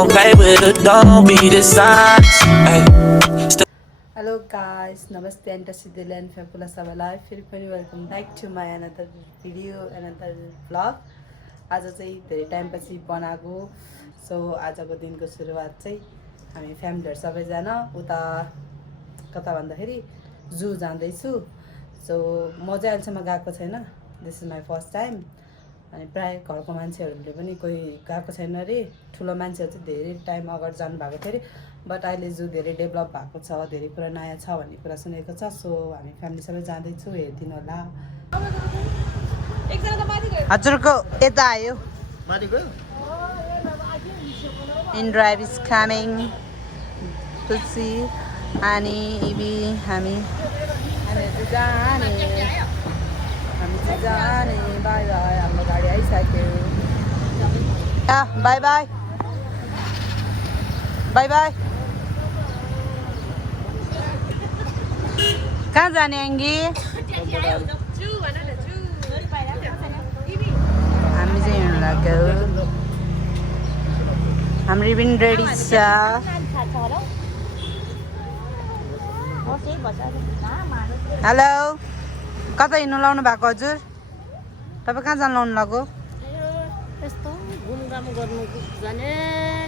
okay with it, don't be dishonest. Ay. Hello guys नमस्ते and सिद्धेले and फ्यापुला सबैलाई फेरि पनि welcome back to my another video another vlog. आज चाहिँ धेरै टाइमपछि बनाएको। सो आजको दिनको सुरुवात चाहिँ हामी फ्यामिलीहरू सबैजना उता कता भन्दाखेरि जू जाँदैछु। सो म चाहिँ अहिलेसम्म गएको छैन, this is my first time. अनि प्रायः घरको मान्छेहरूले पनि कोही गएको छैन अरे, ठुलो मान्छेहरू चाहिँ धेरै टाइम अगाडि जानुभएको थियो अरे। बट अहिले जू धेरै डेभलप भएको छ, धेरै कुरा नयाँ छ भन्ने कुरा सुनेको छ। सो हामी फ्यामिली सबै जाँदैछौँ, हेरिदिनु होला। हजुरको यता आयो, इन ड्राइभ इज कमिङ तुलसी अनि इबी हामी जाने बाई बाई। हाम्रो गाडी आइसक्यो। By by by by. कहाँ जाने एङ्गी? हामी चाहिँ हिँड्नु लाग्यो। हाम्रो पनि रेडी छ। हेलो, कता हिँड्नु लाउनु भएको हजुर? तपाईँ कहाँ जानु लाउनु लाग्यो? यस्तो घुमघाम गर्नु जाने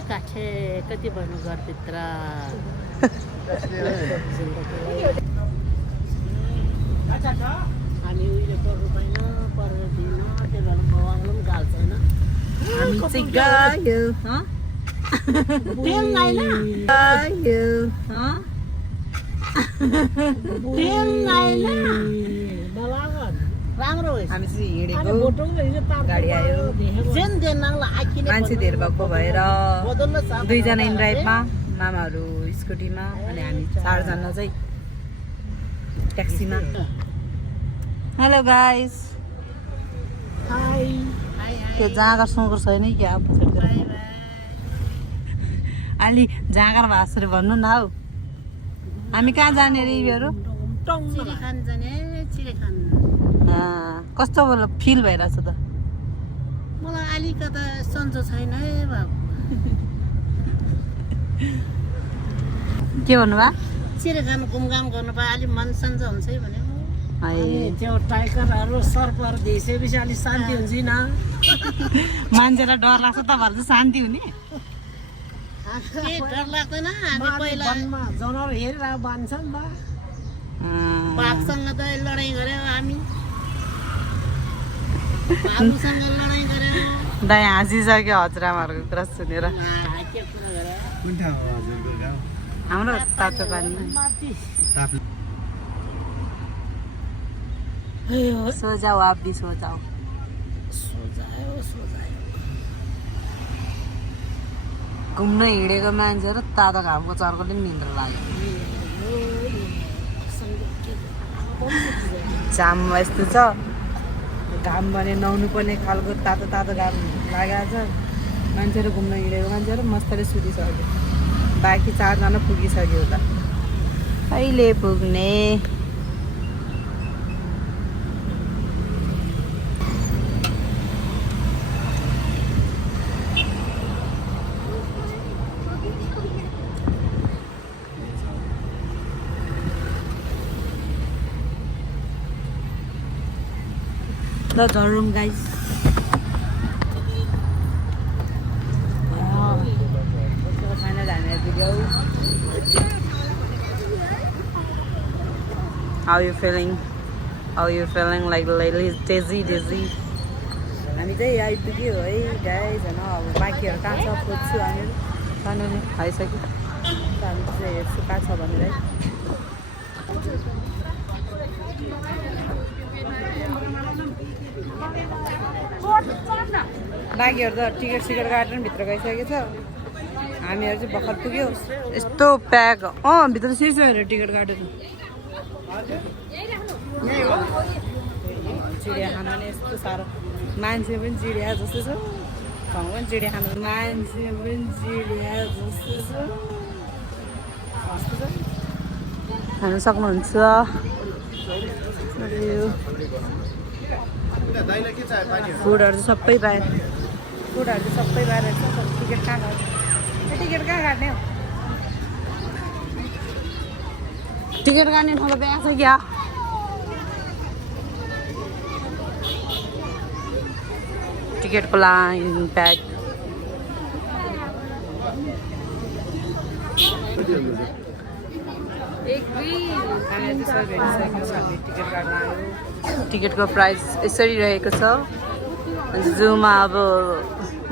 काठे कति भन्नु घरभित्र। हामी उहिले पर्नु भएन, पर्दैन, त्यो बेला बाबाले पनि गाल छैन। हामी चाहिँ गयो राम्रो हामी चाहिँ हिँडेको। गाडी आयो, मान्छे धेरै भएको भएर दुईजना इन ड्राइभमा, मामाहरू स्कुटीमा अनि हामी चारजना चाहिँ ट्याक्सीमा। हेलो गाइस, त्यो जाँगर सुँगर छैन क्या? अलि जाँगर भाषाहरू भन्नु न हौ। हामी कहाँ जाने रे यिनीहरू? कस्तो फिल भइरहेछ त? मलाई अलिकता सन्चो छैन है बाबु। के भन्नुभयो? चिरेखान घुमघाम गर्नु पाए अलिक मन सन्चो हुन्छ है भने त्यो टाइगरहरू सर्पहरू देखिसकेपछि अलिक शान्ति हुन्छ न। मान्छेलाई डर लाग्छ, तपाईँहरू चाहिँ शान्ति हुने? केही डर लाग्दैन। हामी पहिला जनावर हेरेर बान्छ नि त। बाघसँग त लडाइँ गऱ्यौँ, हामी बाबुसँग लडाइँ गऱ्यौँ। दाइ हाँसिसक्यो हजुरआमाहरूको कुरा सुनेर। के कुरा गऱ्यौँ? हाम्रो तातो पानी सोझाउ, आप भी सोझाउ। घुम्न हिँडेको मान्छेहरू तातो घामको चर्कोले पनि निन्द्रा लाग्यो। जाम यस्तो छ, घाम भने नुहाउनु पर्ने खालको तातो तातो घाम लागेको छ। मान्छेहरू घुम्न हिँडेको मान्छेहरू मस्तले सुतिसक्यो। बाँकी चारजना पुगिसक्यो त। कहिले पुग्ने? The room, guys. How you feeling? How you feeling? Like lately dizzy. हामी चाहिँ आइपुग्यो है गाइस। होइन अब बाँकीहरू कहाँ छ खोज्छु। हामीहरू सानो खाइसक्यो। हामी चाहिँ हेर्छु कहाँ छ भनेर। बाँकीहरू त टिकट सिकट काटेर भित्र गइसकेको छ। हामीहरू चाहिँ भर्खर पुग्यो। यस्तो प्याक, भित्र सिर्छ हेरेर टिकट काटेर। चिडियाखाना नि यस्तो साह्रो मान्छे पनि चिडिया जस्तो छ, ठाउँ पनि चिडियाखाना मान्छे पनि चिडिया जस्तो छ। खानु सक्नुहुन्छ। फुडहरू सबै बाहिर, टिकट कहाँ टिकट कहाँ काट्ने हो टिकट काट्ने ठाउँ त बिहा छ क्या टिकटको लाइन प्याक टिकटको प्राइस यसरी रहेको छ जूमा अब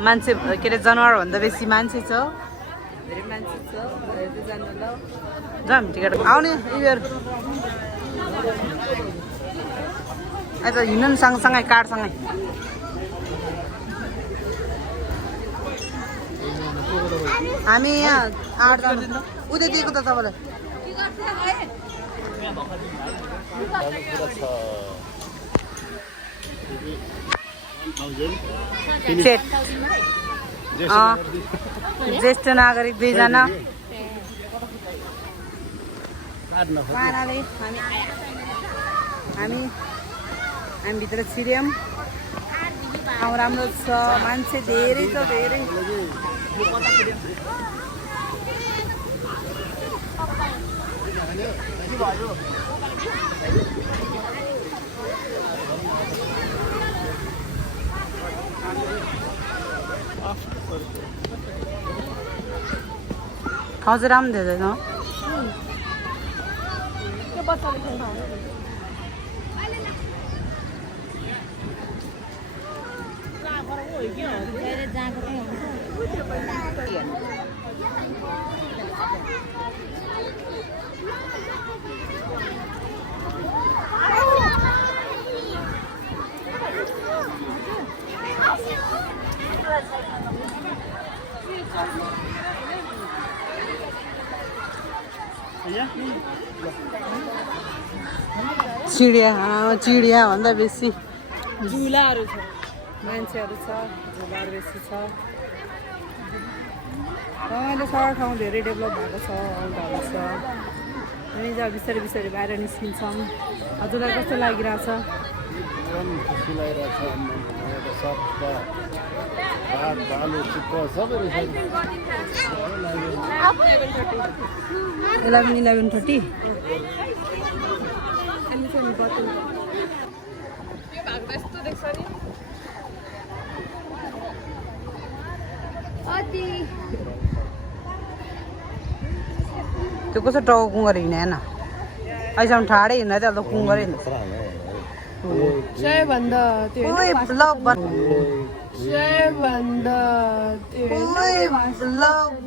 मान्छे के अरे जनावरभन्दा बेसी मान्छे छ धेरै मान्छे छ जाम टिकट आउने यिनीहरू त हिँड्नु नि सँगसँगै कारसँगै हामी यहाँ 8 जना उतै दिएको त तपाईँलाई ज्येष्ठ नागरिक 2 जना हामी भित्र छिर्यौँ ठाउँ राम्रो छ मान्छे धेरै छ धेरै ठाउँ चाहिँ राम्रो देख्दैन चिडिया भन्दा बेसी झुलाहरू छ मान्छेहरू छ झुलाहरू बेसी छ अहिले सडक ठाउँ धेरै डेभलप भएको छ आउँदाहरू छ हामी जब बिस्तारै बिस्तारै बाहिर निस्किन्छौँ हजुरलाई कस्तो लागिरहेछ त्यो कसो टाउको कुँगेर हिँड्यो होइन अहिलेसम्म ठाडै हिँड्दा त अब कुँगेरै हिँड्छ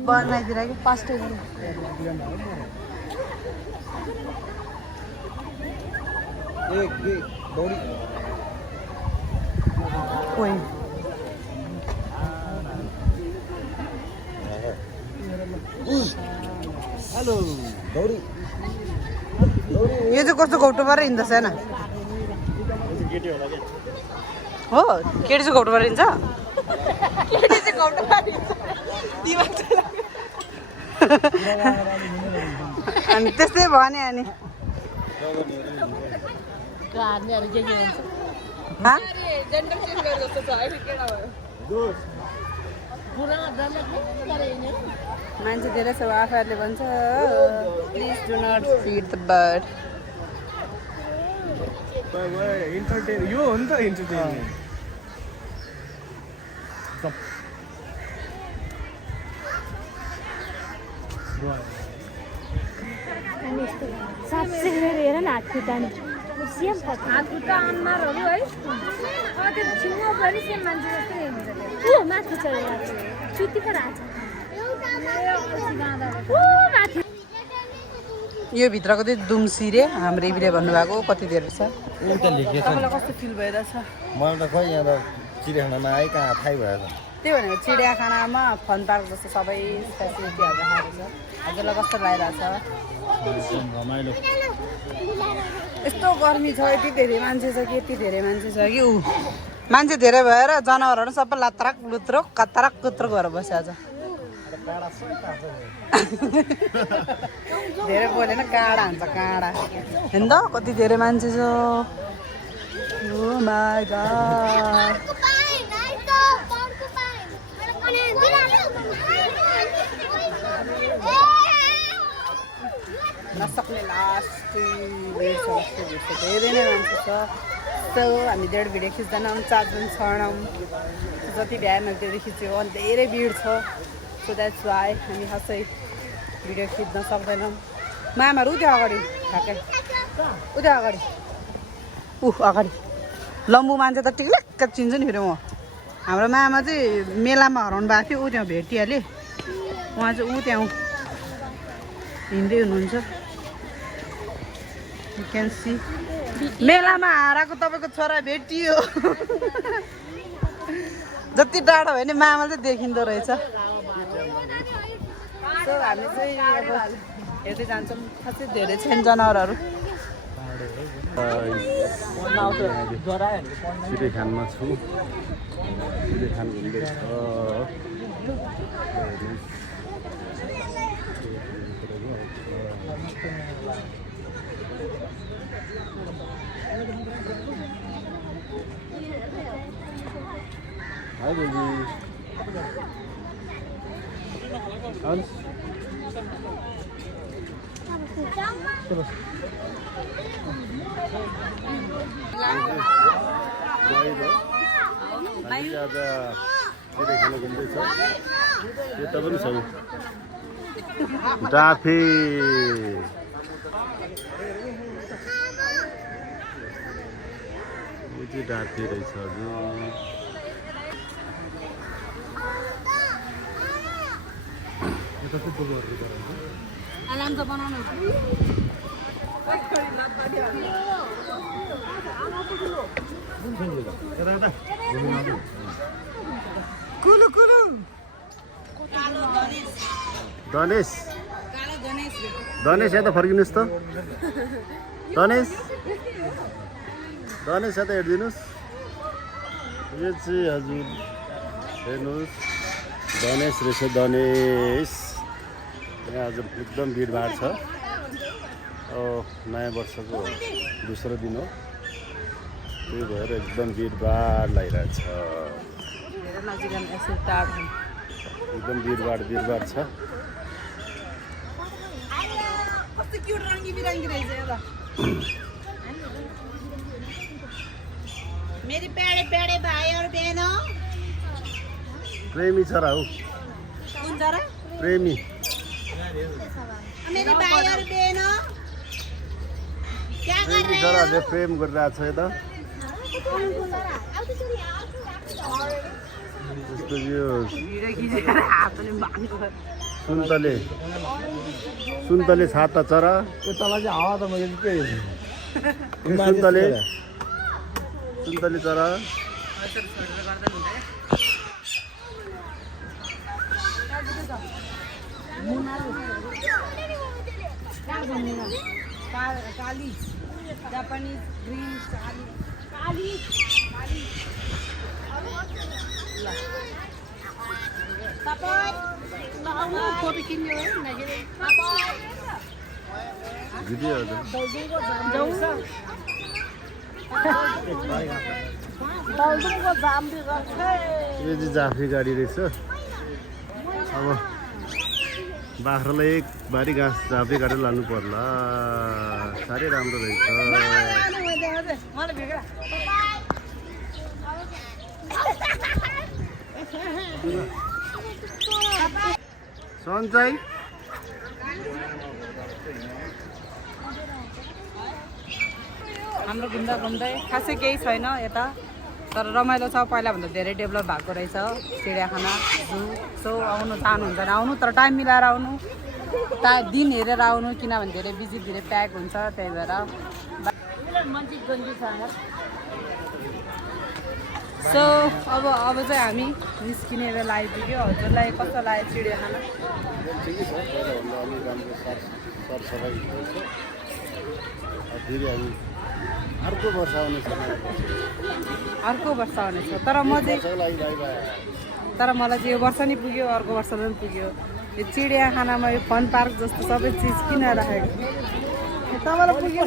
बनाइदिएर कि पास्ट हेलो दौडी यो चाहिँ कस्तो घौटो पारेर हिँड्दैछ होइन हो केटी चाहिँ घौटो पारेर हिँड्छ केटी चाहिँ घौटो पारेर हिँड्छ अनि त्यस्तै भयो नि अनि मान्छे धेरै छ आफूहरूले भन्छ please do not feed the bird यो हो नि त इन्टरटेनमेन्ट साँच्चै हेर न हात खुट्टा हात खुट्टा अनुहारहरू है त्यो छेउमा पनि सेम मान्छे जस्तै हेर्नु माथि चढेर चुट्टी पो राछ यो भित्रको चाहिँ दुम्सिरे हाम्रो इबिले भन्नुभएको कति धेरै छ उता लेखेको छ तपाईँलाई कस्तो फिल भइरहेछ मलाई त खै यहाँ त चिडियाखानामा आइ कहाँ थाहै भएछ त्यही भनेको चिडियाखानामा फन पार्क जस्तो सबै फेसिलिटीहरू राखेको छ हजुरलाई कस्तो लागिरहेछ रमाइलो यस्तो गर्मी छ यति धेरै मान्छे छ कि यति धेरै मान्छे छ कि मान्छे धेरै भएर जनावरहरू सबै लात्राक लुत्रोक कतराक कुत्रोक भएर बसिरहेको छ धेरै बोलेन काँडा हुन्छ काँडा हेर्नु त कति धेरै मान्छे छ ओ माय गॉड नसक्ने लास्ट भिड छ जस्तो भेट्छ धेरै नै मान्छे छ सो हामी डेढ भिडियो खिच्दैनौँ 4 जन छैनौँ जति भ्याए मैले त्यति खिच्यो अनि धेरै भिड छ सो द्याट्स वाइ हामी खासै भिडियो खिच्न सक्दैनौँ मामाहरू त्यो अगाडि ठ्याक्कै उता अगाडि अगाडि लम्बू मान्छे त टिक्लक्क चिन्छु नि फेरि म हाम्रो मामा चाहिँ मेलामा हराउनु भएको थियो ऊ त्यहाँ भेटिहालेँ उहाँ चाहिँ ऊ त्यहाँ हिँड्दै हुनुहुन्छ यु क्यान सी मेलामा हराएको तपाईँको छोरा भेटियो जति टाढो भयो नि मामा चाहिँ देखिँदो रहेछ सो हामी चाहिँ अब हेर्दै जान्छौँ खासै धेरै छैन जनावरहरू चिडियाखानमा छु चिडियाखान घुम्दैछ हाय बेबी चिडियाखाना घुम्दैछ यता पनि छ डाफे डाफे रहेछ हजुर अलार्म त बनाउनु कुलु कुलु दनेश दनेश यता फर्किनुहोस् त दनेश दनेश यता हेरिदिनुहोस् यो चाहिँ हजुर हेर्नुहोस् दनेश रहेछ दनेश यहाँ हजुर एकदम भिडभाड छ नयाँ वर्षको दोस्रो दिन हो त्यही भएर एकदम भिडभाड लागिरहेछ एकदम भिडभाड छ मेरी प्यारे प्यारे भाइ और बहनों प्रेमी छोरा हो कुन छोरा प्रेमी मेरी भाइ और बहनों क्या कर प्रेमी रहे छोराहरूले प्रेम गरिरहेको छ यता जस्तो यो सुन्तले छाता चरा सुन्तले चरा काली जापानीज ग्रीन काली फोटो किन्यो भिडियो यो चाहिँ जाफे गाडी रहेछ अब बाख्रालाई एक बारी घाँस जाफे गाडी लानु पर्ला साह्रै राम्रो रहेछ सन्चै हाम्रो घुम्दा घुम्दै खासै केही छैन यता तर रमाइलो छ पहिलाभन्दा धेरै डेभलप भएको रहेछ चिडियाखाना जू सो आउनु चाहनुहुन्छ भने आउनु तर टाइम मिलाएर आउनु दिन हेरेर आउनु किनभने धेरै बिजी धेरै प्याक हुन्छ त्यही भएर सो अब चाहिँ हामी निस्किने बेला आइपुग्यो हजुरलाई कस्तो लाग्यो चिडियाखाना फेरि हामी अर्को वर्ष आउनेछ तर म चाहिँ मलाई चाहिँ यो वर्ष नि पुग्यो अर्को वर्ष पनि पुग्यो यो चिडियाखानामा यो फन पार्क जस्तो सबै चिज किन राखेको तपाईँलाई पुग्यो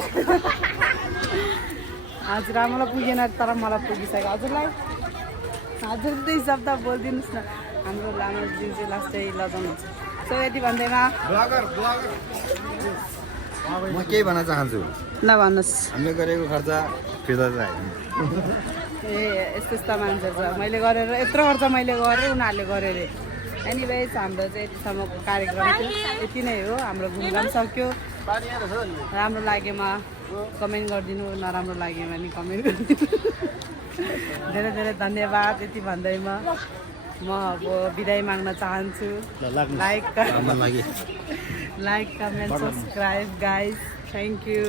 हजुर मलाई पुगेन तर मलाई पुगिसक्यो हजुरलाई हजुर दुई शब्द बोलिदिनुहोस् न हाम्रो लामाजी चाहिँ लास्ट चाहिँ लजाउनुहुन्छ सो यति भन्दैमा म केही भन्न चाहन्छु ल भन्नुहोस् हामीले गरेको खर्च फिर्ता चाहिँ ए यस्तो यस्तो मान्छे छ मैले गरेर यत्रो खर्च मैले गरेँ उनीहरूले गरेँ अरे एनिवेज हाम्रो चाहिँ यतिसम्मको कार्यक्रम थियो यति नै हो हाम्रो घुमघाम सक्यो राम्रो लागेमा कमेन्ट गरिदिनु नराम्रो लाग्यो भने कमेन्ट गरिदिनु धेरै धेरै धन्यवाद यति भन्दैमा म अब बिदाई माग्न चाहन्छु like comment subscribe guys thank you